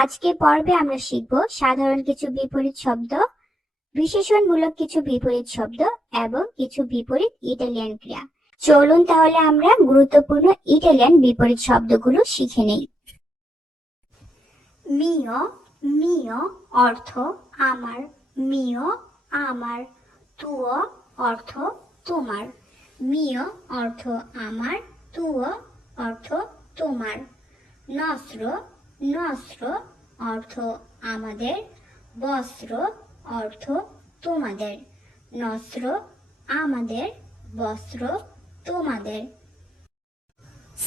আজকে পর্বে আমরা শিখব সাধারণ কিছু বিপরীত শব্দ, বিশেষণমূলক কিছু বিপরীত শব্দ এবং কিছু বিপরীত ইটালিয়ান ক্রিয়া। চলুন তাহলে আমরা গুরুত্বপূর্ণ ইটালিয়ান বিপরীত শব্দগুলো শিখে নেই। মিও, মিও অর্থ আমার, মিও আমার। তুও অর্থ তোমার, মিও অর্থ আমার, তুও অর্থ তোমার। নস্র, নস্র অর্থ আমাদের, বস্ত্র অর্থ তোমাদের, নস্র আমাদের, বস্ত্র তোমাদের।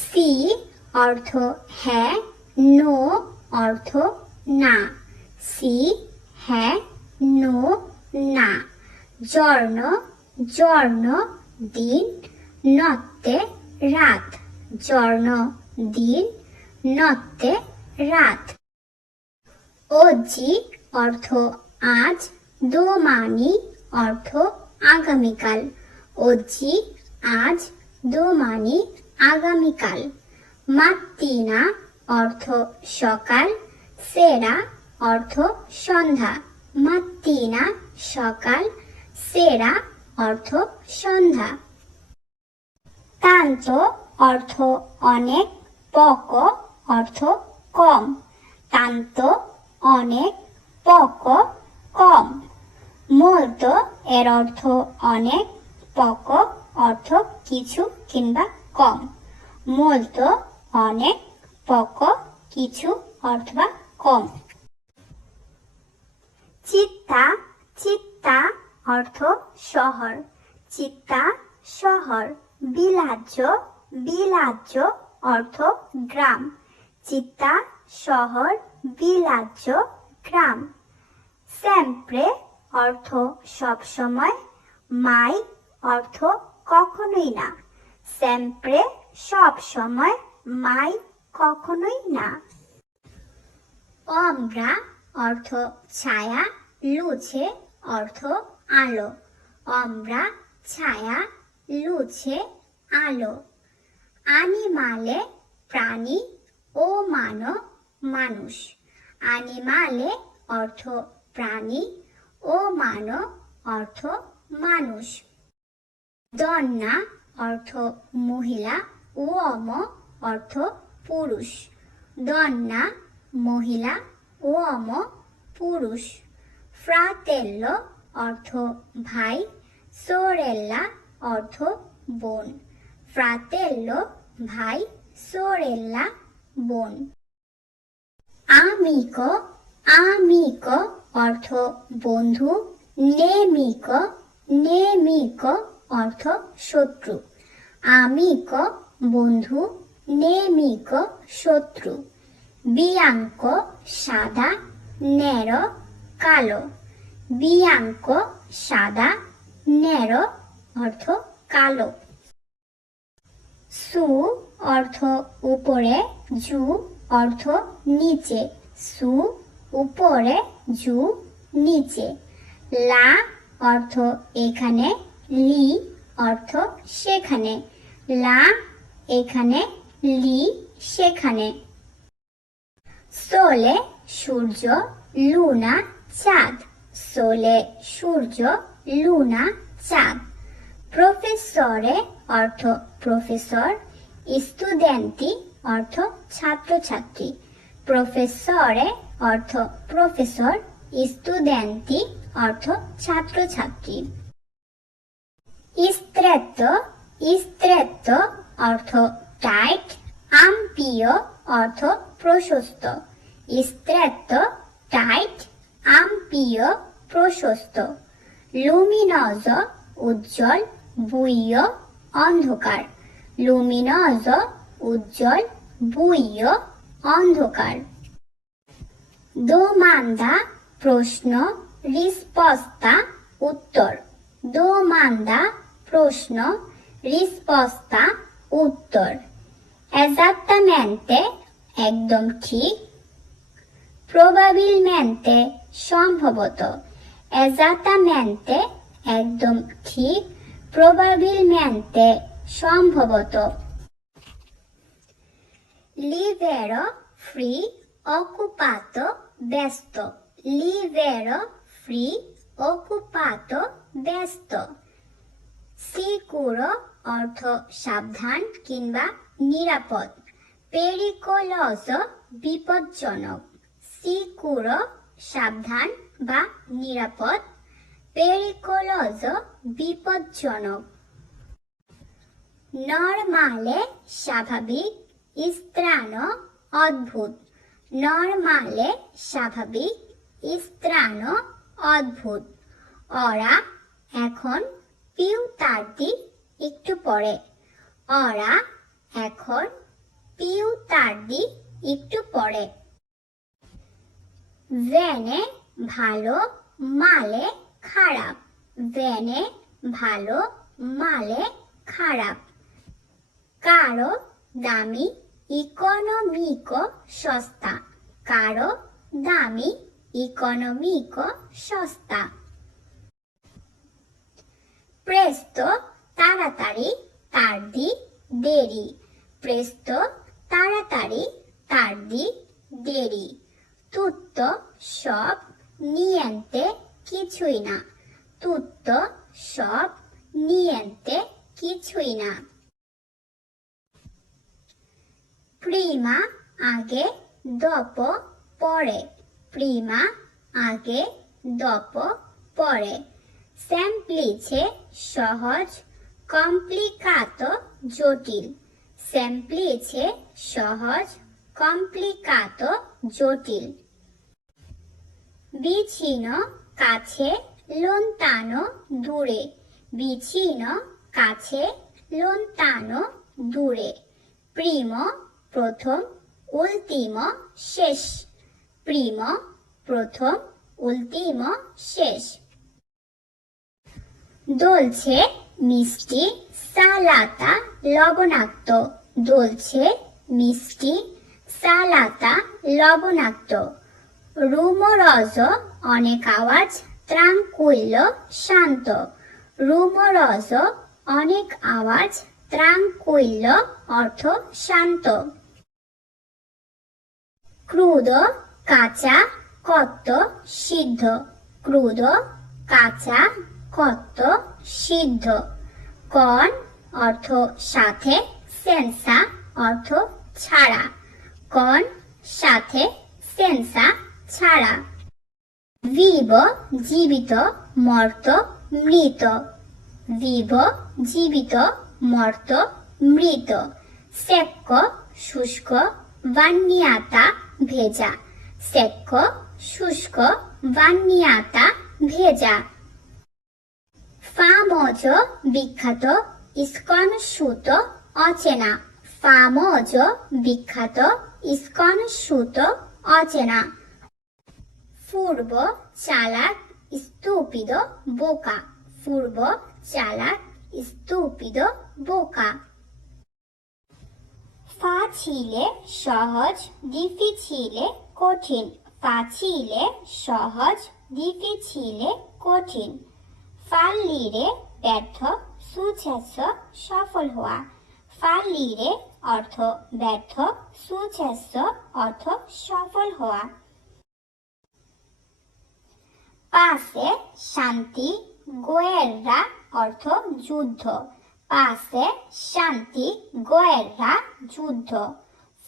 সি অর্থ হ্যাঁ, নো অর্থ না, সি হ্যাঁ, নো না। জর্ণ, জর্ণ দিন, নত্তে রাত, জর্ণ দিন, নত্তে রাত। ওজি অর্থ আজ, দোমানি অর্থ আগামীকাল, ওজি আজ, দোমানি আগামীকাল। মাত্তিনা অর্থ সকাল, সেরা অর্থ সন্ধ্যা, মাত্তিনা সকাল, সেরা অর্থ সন্ধ্যা। তান্ত অর্থ অনেক, পক অর্থ কম, তান্ত অনেক, পক কম। মোলতো এর অর্থ অনেক, পক অর্থ কিছু কিংবা কম, মোলতো অনেক, পক কিছু অথবা কম। চিত্তা, চিত্তা অর্থ শহর, চিত্তা শহর। বিলাজ্য, বিলাজ্য অর্থ গ্রাম, চিত্তা শহর, বিলাজ্য গ্রাম। সেম্প্রে অর্থ সবসময়, মাই অর্থ কখনোই না, সেম্প্রে সব সময়, মাই কখনোই না। অম্ব্রা অর্থ ছায়া, লুছে অর্থ আলো, অম্ব্রা ছায়া, লুছে আলো। আনিমালে প্রাণী, ও মানো মানুষ, আনিমালে অর্থ প্রাণী, ও মানো অর্থ মানুষ। দন্না অর্থ মহিলা, উওম অর্থ পুরুষ, দন্না মহিলা, উওম পুরুষ। ফ্রাতেল্লো অর্থ ভাই, সোরেল্লা অর্থ বোন, ফ্রাতেল্লো ভাই, সোরেল্লা বোন। আমিকো, আমিকো অর্থ বন্ধু, নেমিকো, নেমিকো অর্থ শত্রু, আমিকো বন্ধু, নেমিকো শত্রু। বিয়াঙ্কো সাদা, নেরো কালো, বিয়াঙ্কো সাদা, নেরো অর্থ কালো। সু অর্থ উপরে, জু অর্থ নিচে, সু উপরে, জু নিচে। লা অর্থ এখানে, লি অর্থ সেখানে, লা এখানে, লি সেখানে। সোলে সূর্য, লুনা চাঁদ, সোলে সূর্য, লুনা চাঁদ। প্রফেসরে অর্থ প্রফেসর, স্টুডেন্টি অর্থ ছাত্রছাত্রী, প্রফেসরে অর্থ প্রফেসর, স্টুডেন্টি অর্থ ছাত্রছাত্রী। ইস্ত্রেত্তো, ইস্ত্রেত্তো অর্থ টাইট, আম্পিও অর্থ প্রশস্ত, ইস্ত্রেত্তো টাইট, আম্পিও প্রশস্ত। লুমিনজ উজ্জ্বল, বুইও অন্ধকার, লুমিনজ উজ্জ্বল, বুইও অন্ধকার। দোমান্দা প্রশ্ন, রিসপস্তা উত্তর, দোমান্দা প্রশ্ন, রিসপস্তা উত্তর। এজাক্তামেন্তে একদম ঠিক, প্রবাবিলমেন্তে সম্ভবত, এজাক্তামেন্তে একদম ঠিক, প্রবাবিলমেন্তে সম্ভবত। লিবেরো ফ্রি, occupato ব্যস্ত, libero free, occupato ব্যস্ত। sicuro অর্থ সাবধান কিংবা নিরাপদ, pericoloso বিপজ্জনক, sicuro সাবধান বা নিরাপদ, pericoloso বিপজ্জনক। নরমালে স্বাভাবিক, strano অদ্ভুত, নরমালে স্বাভাবিক, strano অদ্ভুত। ওরা এখন, più tardi একটু পরে, ওরা এখন, più tardi একটু পরে। ভেনে ভালো, মালে খারাপ, ভেনে ভালো, মালে খারাপ। কারো দামি, ইকোনমিকো সস্তা, কারো দামি, ইকোনমিকো সস্তা। প্রেস্তো তাড়াতাড়ি, tardi দেরি, প্রেস্তো তাড়াতাড়ি, tardi দেরি। tutto সব, niente কিছুই না, tutto সব, niente কিছুই না। prima আগে, dopo পরে, prima আগে, dopo পরে। semplice সহজ, complicato জটিল, semplice সহজ, complicato জটিল। vicino কাছে, lontano দূরে, vicino কাছে, lontano দূরে। primo প্রথম, ultimo শেষ, primo প্রথম, ultimo শেষ। dolce মিষ্টি, salata লবণাক্ত, dolce মিষ্টি, salata লবণাক্ত। rumoroso অনেক আওয়াজ, tranquillo শান্ত, rumoroso অনেক আওয়াজ, tranquillo অর্থ শান্ত। crudo কাঁচা, cotto সিদ্ধ, crudo কাঁচা, cotto সিদ্ধ। con অর্থ সাথে, senza অর্থ ছাড়া, con সাথে, senza ছাড়া। vivo জীবিত, morto মৃত, vivo জীবিত, morto মৃত। secco শুষ্ক, বানিয়াতা ভেজা, secco শুষ্ক, বানিয়াতা ভেজা। famoso বিখ্যাত, sconosciuto অচেনা, famoso বিখ্যাত, sconosciuto অচেনা। furbo চালাক, stupido বোকা, furbo চালাক, stupido বোকা। facile সহজ, difficile কঠিন, facile সহজ, difficile কঠিন। fallire ব্যর্থ, successo সফল হওয়া, fallire অর্থ ব্যর্থ, successo অর্থ সফল হওয়া। pace শান্তি, guerra অর্থ যুদ্ধ, pace শান্তি, guerra যুদ্ধ।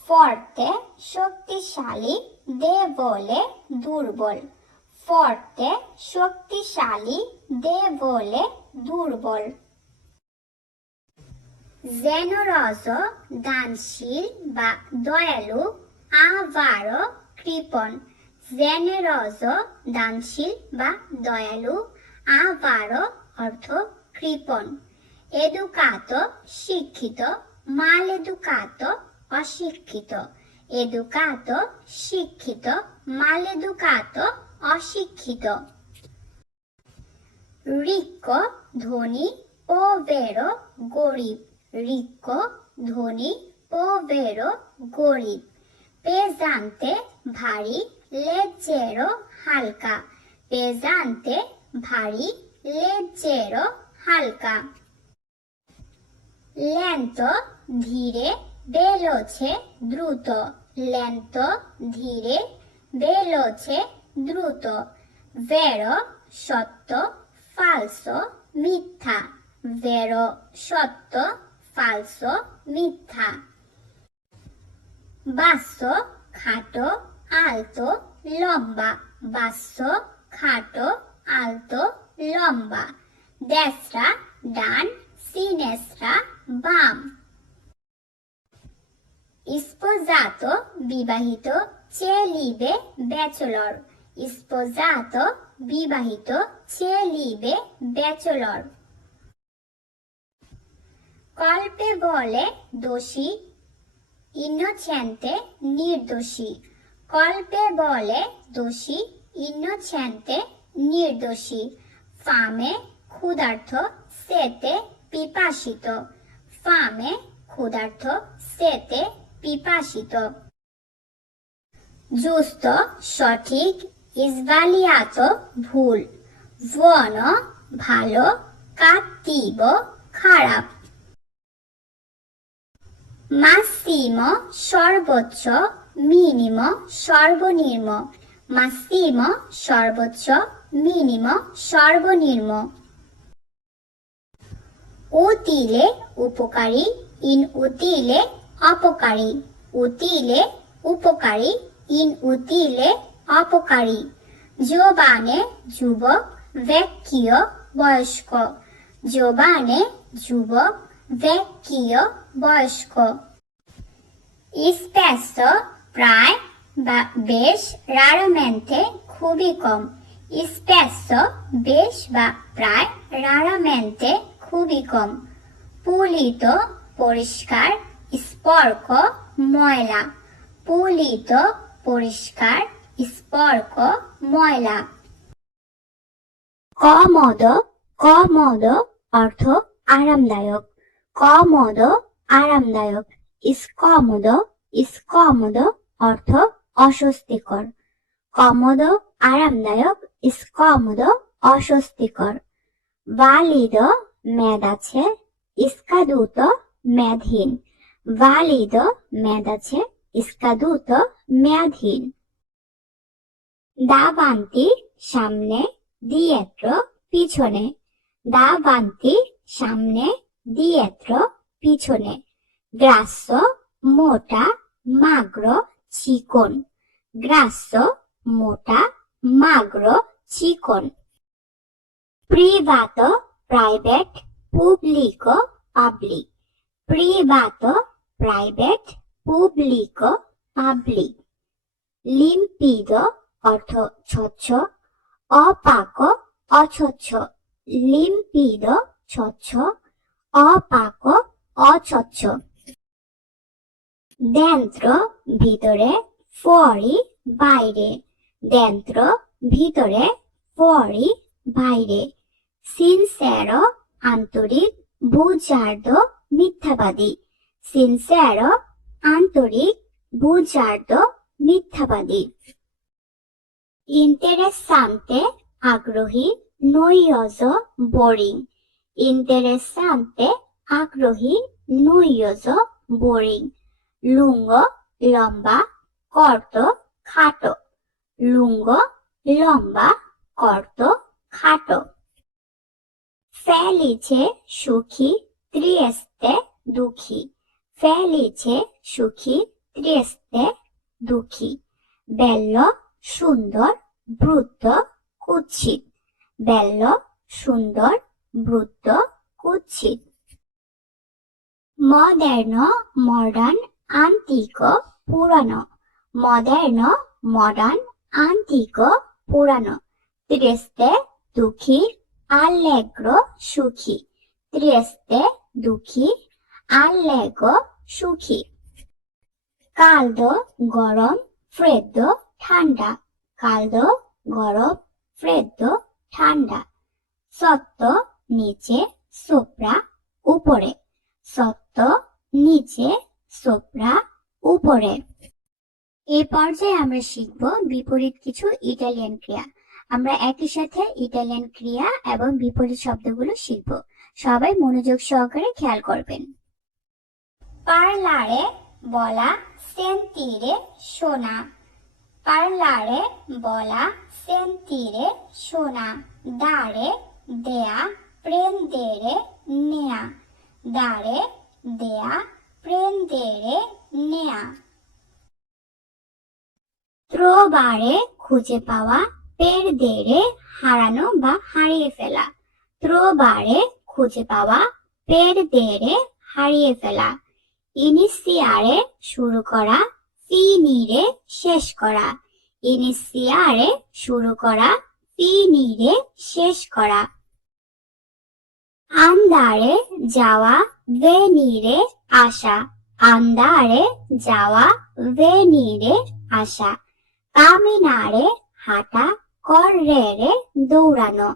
forte শক্তিশালী, debole দুর্বল, forte শক্তিশালী, debole দুর্বল। generoso দানশীল বা দয়ালু, avaro কৃপণ, generoso দানশীল বা দয়ালু, avaro অর্থ কৃপণ। educato শিক্ষিত, maleducato অশিক্ষিত, educato শিক্ষিত, maleducato অশিক্ষিত। ricco ধনী, povero গরিব, ricco ধনী, povero গরিব। pesante ভারী, leggero হালকা, pesante ভারী, leggero হালকা। lento ধীরে, veloce দ্রুত, lento ধীরে, veloce দ্রুত, vero সত্য, falso মিথ্যা, vero সত্য, falso মিথ্যা, basso খাটো, alto লম্বা, basso খাটো, alto লম্বা, destra ডান, sinistra বাম, sposato বিবাহিত, celibe ব্যাচেলর, sposato বিবাহিত, celibe ব্যাচেলর, colpevole দোষী, innocente নির্দোষী, colpevole দোষী, innocente নির্দোষী, fame ক্ষুধার্ত, sete পিপাসিত, fame ক্ষুধার্ত, sete পিপাসিত, giusto সঠিক, sbagliato ভুল, buono ভালো, cattivo খারাপ, massimo সর্বোচ্চ, minimo সর্বনিম্ন, massimo সর্বোচ্চ, minimo সর্বনিম্ন, utile উপকারী, inutile অপকারী, utile উপকারী, inutile অপকারী, giovane যুবক, vecchio বয়স্ক, giovane যুবক, vecchio বয়স্ক, spesso প্রায় বা বেশ, raramente খুবই কম, spesso বেশ বা প্রায়, raramente খুবই কম, pulito পরিষ্কার, sporco ময়লা, pulito পরিষ্কার, sporco ময়লা, comodo comodo অর্থ আরামদায়ক, comodo আরামদায়ক, scomodo অর্থ অস্বস্তিকর, comodo আরামদায়ক, scomodo অস্বস্তিকর, valido মেয়াদ আছে, scaduto মেয়াদহীন, valido মেয়াদ আছে, scaduto মেয়াদহীন, davanti সামনে, dietro পিছনে, davanti সামনে, dietro পিছনে, grasso মোটা, magro চিকন, grasso মোটা, magro চিকন, privato private, pubblico public, privato private, pubblico public, limpido অর্থ স্বচ্ছ, opaco অস্বচ্ছ, limpido স্বচ্ছ, opaco অস্বচ্ছ, dentro ভিতরে, fuori বাইরে, dentro ভিতরে, fuori বাইরে, sincero আন্তরিক, bugiardo মিথ্যাবাদী, sincero আন্তরিক, bugiardo মিথ্যাবাদী, interessante আগ্রহী, noioso boring, interessante আগ্রহী, noioso boring, lungo লম্বা, corto খাটো, lungo লম্বা, corto খাটো, felice সুখী, triste দুঃখী, felice সুখী, triste দুঃখী, bello সুন্দর, brutto কুৎসিত, bello সুন্দর, brutto কুৎসিত, moderno মডার্ন, antico পুরানো, moderno মডার্ন, antico পুরানো, triste দুঃখী, allegro সুখী, triste দুঃখী, allegro সুখী, caldo গরম, freddo ঠান্ডা, caldo গরম, freddo ঠান্ডা, sotto নিচে, sopra উপরে, sotto নিচে, sopra উপরে। এই পর্যায়ে আমরা শিখব বিপরীত কিছু ইটালিয়ান ক্রিয়া। আমরা একই সাথে ইটালিয়ান ক্রিয়া এবং বিপরীত শব্দগুলো শিখব। সবাই মনোযোগ সহকারে খেয়াল করবেন। parlare বলা, সেন্টিরে সোনা, পার্লারে বলা, সেন্টিরে সোনা, দাঁড়ে দেয়া, প্রেন্দেরে নেয়া, দাঁড়ে দেয়া, প্রেন্দেরে নেয়া। ত্রোবারে খুঁজে পাওয়া, পেরদেরে হারানো বা হারিয়ে ফেলা। ত্রোবারে খুঁজে পাওয়া, পেরদেরে হারিয়ে ফেলা। ইনিসিয়ারে শুরু করা, ফিনিরে শেষ করা। ইনিসিয়ারে শুরু করা, ফিনিরে শেষ করা। আন্দারে যাওয়া, ভেনিরে আসা। আন্দারে যাওয়া, ভেনিরে আসা। কামিনারে হাঁটা, কর্রেরে দৌড়ানো।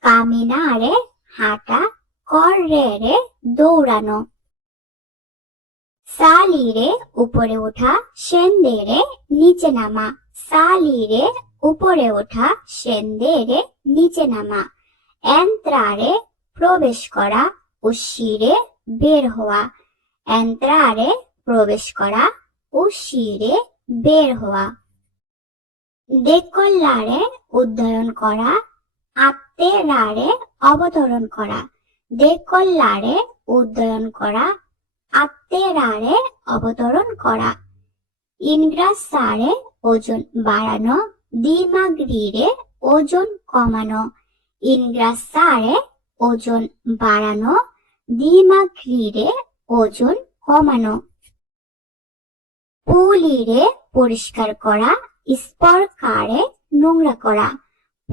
কামিনারে হাঁটা, কর্রেরে দৌড়ানো। সালিরে উপরে ওঠা, সেন্দেরে নিচে নামা। সালিরে উপরে ওঠা, সেন্দেরে নিচে নামা। এন্ত্রারে প্রবেশ করা, উশিরে বের হওয়া। এন্ত্রারে প্রবেশ করা, উশিরে বের হওয়া। দেকল্লারে উড্ডয়ন করা, আত্তেরারে অবতরণ করা। দেকল্লারে উড্ডয়ন করা, আত্তেরারে অবতরণ করা। ইনগ্রাসারে ওজন বাড়ানো, দিমাগরিরে ওজন কমানো। ইনগ্রাসারে ওজন বাড়ানো, দিমাগরিরে ওজন কমানো। পুলিরে পরিষ্কার করা, স্পর্কারে নোংরা করা।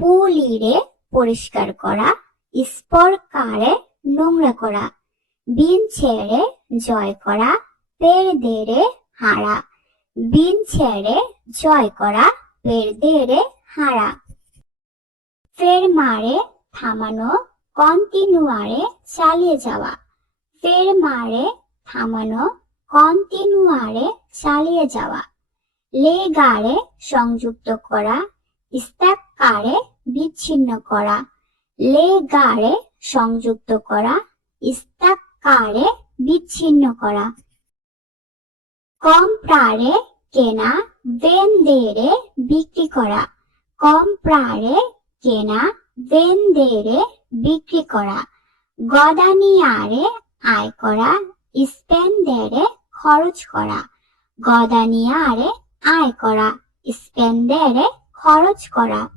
পুলিরে পরিষ্কার করা, স্পর্কারে নোংরা করা। বিনছেড়ে জয় করা, পেরদেরে হারা। বিনছেড়ে জয় করা, পেরদেরে হারা। ফেরমারে থামানো, কন্টিনুয়ারে চালিয়ে যাওয়া। ফেরমারে থামানো, কন্টিনুয়ারে চালিয়ে যাওয়া। লেগারে সংযুক্ত করা, স্ট্যাক্কারে বিচ্ছিন্ন করা। লেগারে সংযুক্ত করা, স্ট্যাক্কারে বিচ্ছিন্ন করা। কম্প্রারে কেনা, ভেন্দেরে বিক্রি করা। কম্প্রারে কেনা, ভেন্দেরে বিক্রি করা। গদানিয়ারে আয় করা, স্পেন্দেরে খরচ করা। গদানিয়ারে আয় করা, স্পেন্দেরে খরচ করা।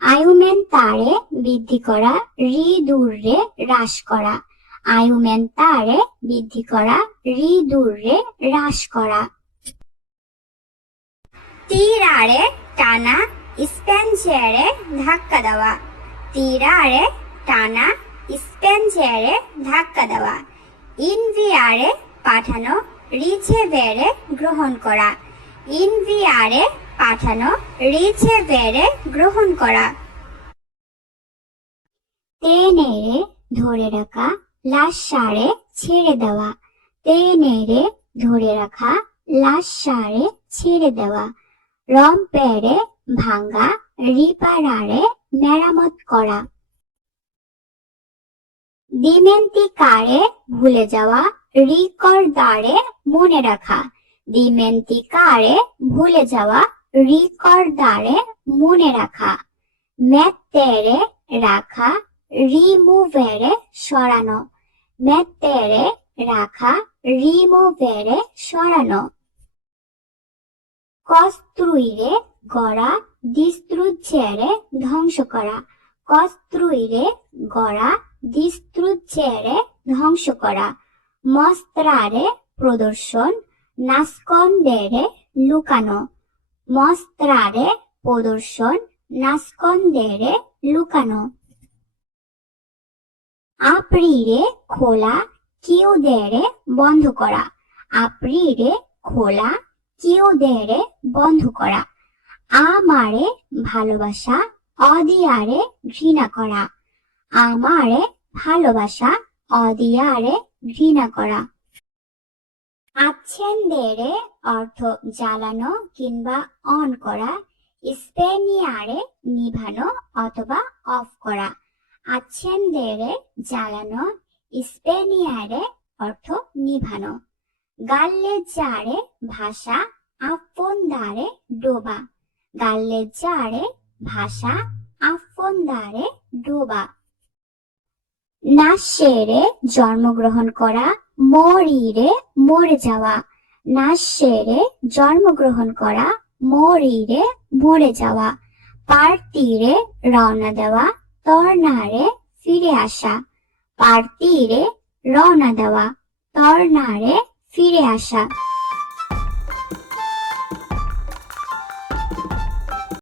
আয়ুমেন্তারে বৃদ্ধি করা, রিদুরে হ্রাস করা। আয়ুমেন্তারে বৃদ্ধি করা, রিদুরে হ্রাস করা। তীরারে টানা, স্পেঞ্জেরে ধাক্কা দেওয়া। তীরারে টানা, স্পেঞ্জেরে ধাক্কা দেওয়া। ইনভিয়ারে পাঠানো, রিচেভেরে গ্রহণ করা। ইনভিয়ারে পাঠানো, রিচেভেরে গ্রহণ করা। তেনেরে ধরে রাখা, লাসারে ছেড়ে দেওয়া। তেনেরে ধরে রাখা, লাসারে ছেড়ে দেওয়া। রম্পেরে ভাঙ্গা, রিপারারে মেরামত করা। দিমেন্তিকারে ভুলে যাওয়া, রিকর্দারে মনে রাখা। দিমেন্তিকারে ভুলে যাওয়া, রিকর্দারে মনে রাখা। মেত্তেরে রাখা, রিমুভেরে সরানো। মেত্তেরে রাখা, রিমুভেরে সরানো। কস্ত্রুইরে গড়া, ডিস্ত্রুচ্ছেরে ধ্বংস করা। কস্ত্রুইরে গড়া, ডিস্ত্রুচ্ছেরে ধ্বংস করা। মস্ত্রারে প্রদর্শন, নাস্কন্দেরে লুকানো। মস্ত্রারে প্রদর্শন, নাস্কন্দেরে লুকানো। আপ্রিরে খোলা, কিউদেরে বন্ধ করা। আপ্রিরে খোলা, কিউদেরে বন্ধ করা। আমারে ভালোবাসা, অদিয়ারে ঘৃণা করা। আমারে ভালোবাসা, অদিয়ারে ঘৃণা করা। আচ্ছেন্দেরে অর্থ জ্বালানো কিংবা অন করা। স্পেনিয়ারে নিভানো অথবা অফ করা। আচ্ছেন্দেরে জ্বালানো, স্পেনিয়ারে অর্থ নিভানো। galleggiare ভাষা affondare ডোবা galleggiare ভাষা affondare ডোবা nascere জন্মগ্রহণ করা morire মরে যাওয়া nascere জন্মগ্রহণ করা morire মরে যাওয়া partire রওনা দেওয়া tornare ফিরে আসা partire রওনা দেওয়া tornare ফিরে আসা